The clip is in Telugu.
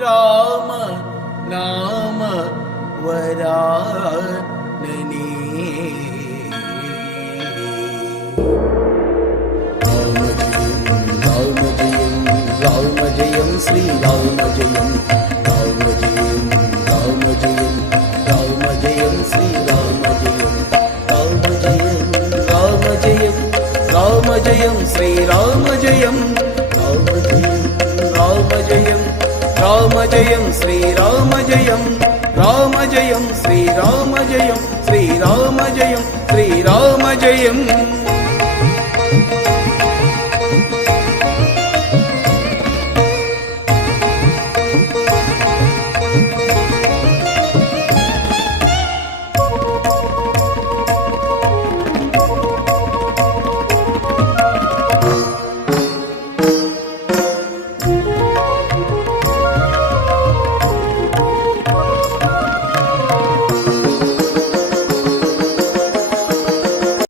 రామ నామ వరాననే రామ జయం రామ జయం శ్రీరామ జయం రామ జయం రామ జయం రామ జయం శ్రీరామ జయం రామ జయం రామ జయం రామ జయం శ్రీరామ జయం రామ జయం రామ జయం రామ జయం శ్రీరామ జయం రామ జయం శ్రీరామ జయం శ్రీరామ జయం శ్రీరామ జయం